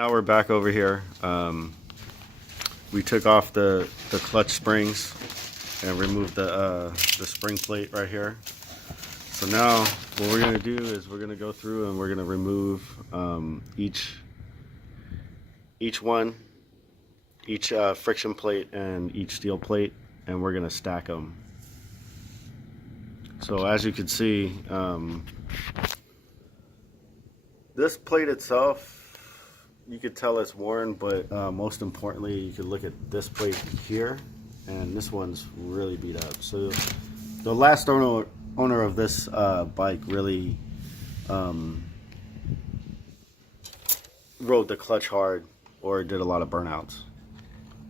Now we're back over here. We took off the clutch springs and removed the spring plate right here. So now what we're gonna do is we're gonna go through and we're gonna remove each friction plate and each steel plate, and we're gonna stack them. So as you can see, this plate itself, you could tell it's worn, but most importantly, you could look at this plate here, and this one's really beat up. So the last owner of this bike really rode the clutch hard or did a lot of burnouts,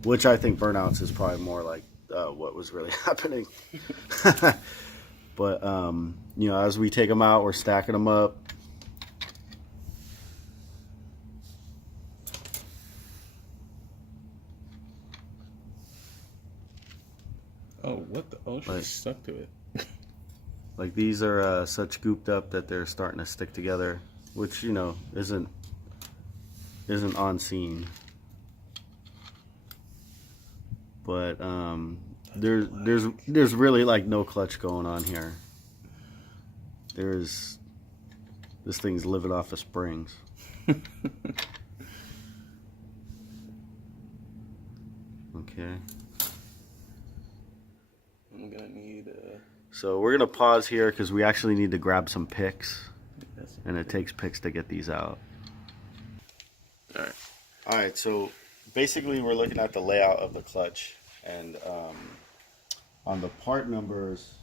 which I think burnouts is probably more like what was really happening. But you know, as we take them out, we're stacking them up. Oh, what the? Oh, she stuck to it. Like these are such gooped up that they're starting to stick together, which, you know, isn't on scene. But there's really like no clutch going on here. This thing's living off of springs. Okay. I'm gonna need So we're gonna pause here because we actually need to grab some picks, and it takes picks to get these out. All right. So basically, we're looking at the layout of the clutch, and on the part numbers,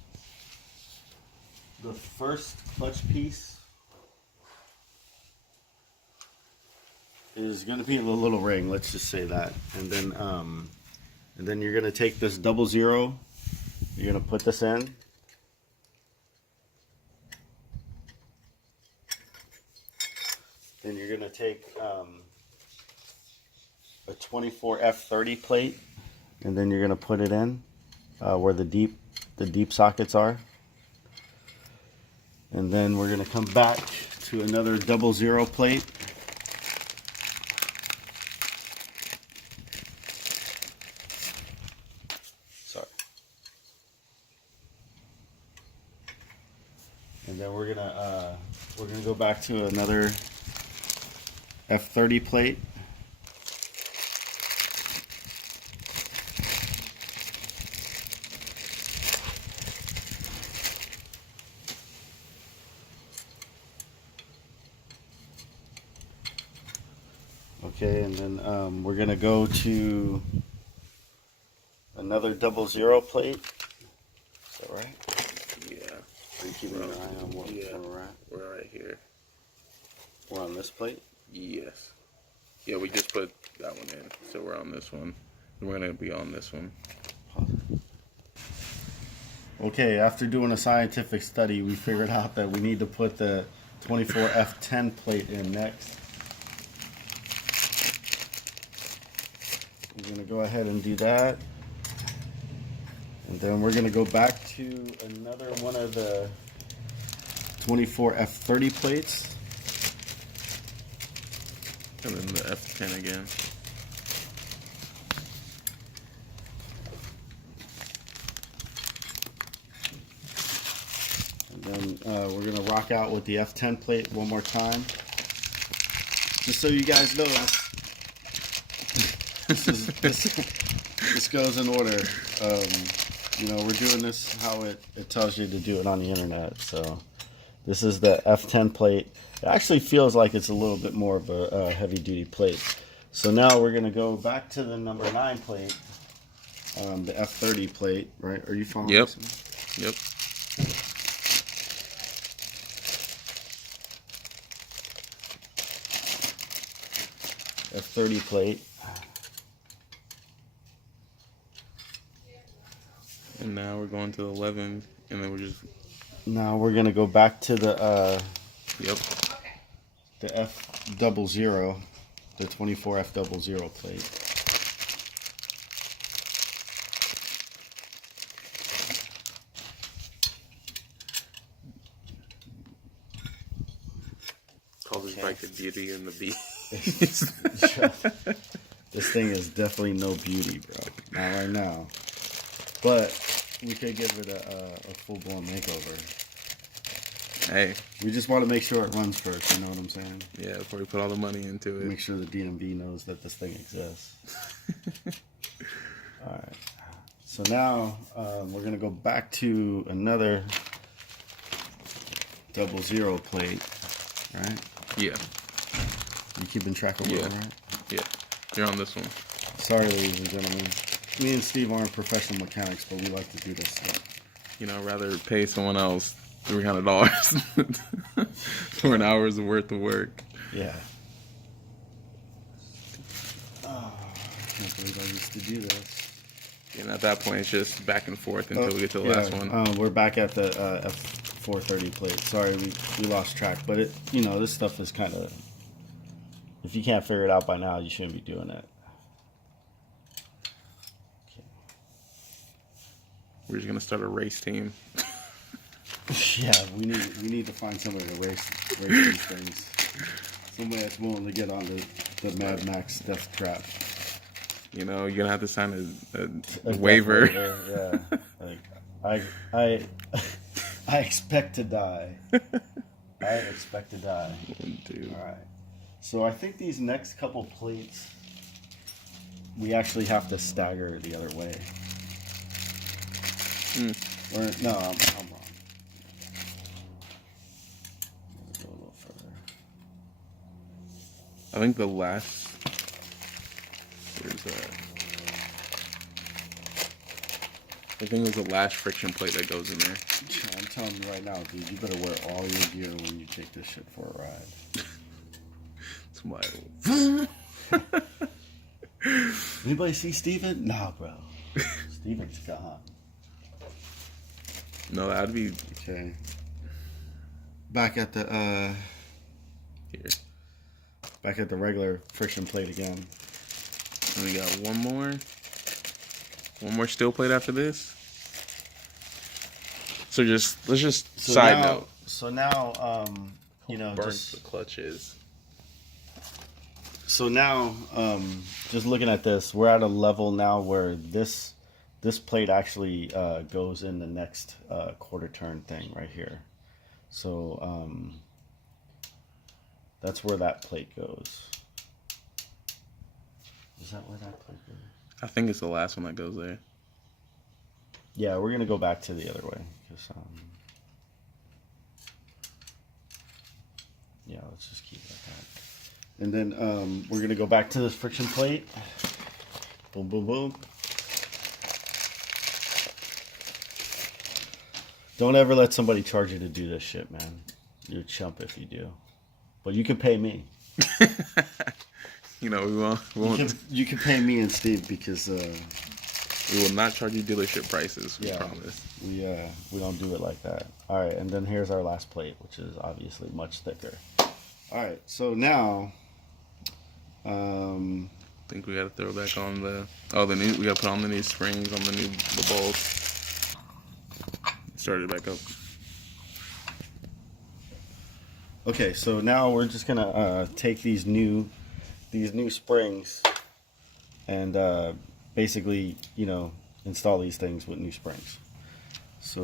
the first clutch piece is going to be in the little ring. Let's just say that, and then you're going to take this 00. You're going to put this in. Then you're going to take a 24F30 plate, and then you're going to put it in where the deep sockets are. And then we're going to come back to another 00 plate. Sorry. And then we're gonna go back to another F30 plate. Okay, and then we're gonna go to another 00 plate. Is that right? yeah. Are you keeping an eye on where we're at? We're right here. We're on this plate? Yes. Yeah, we just put that one in, so we're on this one. And we're gonna be on this one. Okay, after doing a scientific study, we figured out that we need to put the 24F10 plate in next. We're going to go ahead and do that. And then we're going to go back to another one of the 24F30 plates. And then the F10 again. And then we're going to rock out with the F10 plate one more time. Just so you guys know, this goes in order. You know, we're doing this how it tells you to do it on the internet. So this is the F10 plate. It actually feels like it's a little bit more of a heavy duty plate. So now we're going to go back to the number 9 plate, the F30 plate, right? Are you following? Yep. This? Yep. F30 plate. And now we're going to 11, and then we're just. Now we're going to go back to the Yep. the F00, the 24F00 plate. Call this bike the Beauty and the Beast. This thing is definitely no beauty, bro. Not right now. But we could give it a full-blown makeover. Hey. We just want to make sure it runs first, you know what I'm saying? Yeah, before we put all the money into it. Make sure the DMV knows that this thing exists. Alright. So now we're going to go back to another 00 plate, right? Yeah. You keeping track of what, right? Yeah. You're on this one. Sorry, ladies and gentlemen. Me and Steve aren't professional mechanics, but we like to do this stuff. You know, rather pay someone else $300 for an hour's worth of work. Yeah. Oh, I can't believe I used to do this. And at that point, it's just back and forth until we get to the last one. We're back at the F430 plate. Sorry, we lost track, but this stuff is kind of. If you can't figure it out by now, you shouldn't be doing it. Okay. We're just gonna start a race team. Yeah, we need to find somebody to race these things. Somebody that's willing to get on the Mad Max death trap. You know, you're gonna have to sign a waiver. Yeah, like I expect to die. I expect to die. Dude. All right. So I think these next couple plates, we actually have to stagger the other way. Or no, I'm wrong. Go a little further. I think the last. Where's that? I think it was the last friction plate that goes in there. I'm telling you right now, dude, you better wear all your gear when you take this shit for a ride. It's wild. Anybody see Steven? Nah, bro. Steven's gone. No, that'd be okay. Back at the here. Back at the regular friction plate again. And we got one more steel plate after this. So let's just side note. So now, burnt just the clutches. So now, just looking at this, we're at a level now where this plate actually goes in the next quarter turn thing right here. So that's where that plate goes. Is that where that plate goes? I think it's the last one that goes there. Yeah, we're gonna go back to the other way. Yeah, let's just keep it like that. And then we're gonna go back to this friction plate. Boom, boom, boom. Don't ever let somebody charge you to do this shit, man. You're a chump if you do. But you can pay me. You know, we won't. You can pay me and Steve because we will not charge you dealership prices. We promise. We don't do it like that. All right, and then here's our last plate, which is obviously much thicker. All right, so now, I think we got to throw back on the new. We got to put on the new springs on the bolts. Start it back up. Okay, so now we're just gonna take these new springs and basically, install these things with new springs. So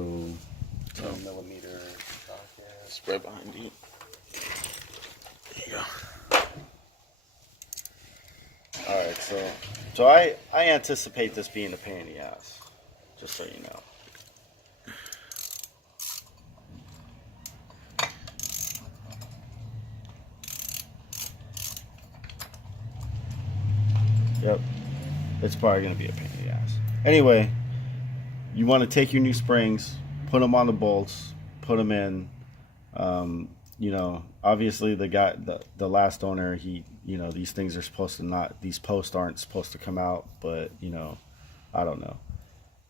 10 millimeter socket. Spread behind you. There you go. All right, so I anticipate this being a pain in the ass, just so you know. Yep, it's probably going to be a pain in the ass. Anyway, you want to take your new springs, put them on the bolts, put them in. Obviously the last owner, these things are supposed to not, these posts aren't supposed to come out, but I don't know.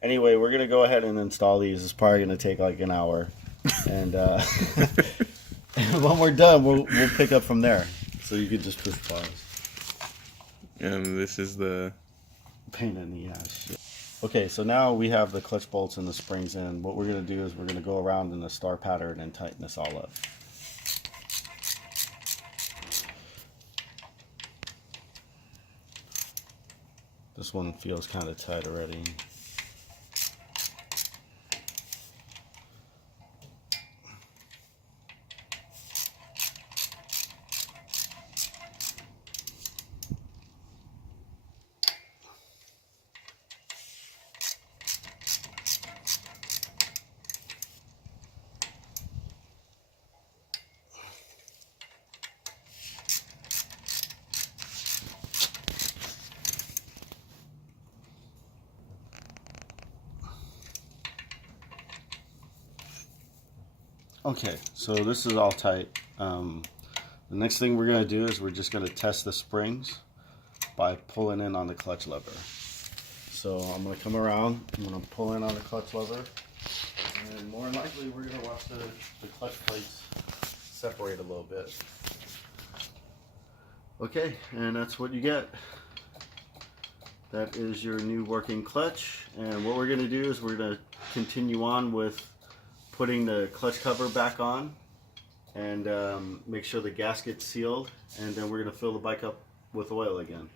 Anyway, we're going to go ahead and install these. It's probably going to take like an hour. And when we're done, we'll pick up from there. So you could just push pause. And this is the pain in the ass shit. Okay, so now we have the clutch bolts and the springs in. What we're going to do is we're going to go around in a star pattern and tighten this all up. This one feels kind of tight already. Okay, so this is all tight. The next thing we're going to do is we're just going to test the springs by pulling in on the clutch lever. So I'm going to come around, I'm going to pull in on the clutch lever, and more than likely we're going to watch the clutch plates separate a little bit. Okay, and that's what you get. That is your new working clutch, and what we're going to do is we're going to continue on with putting the clutch cover back on and make sure the gasket's sealed, and then we're going to fill the bike up with oil again.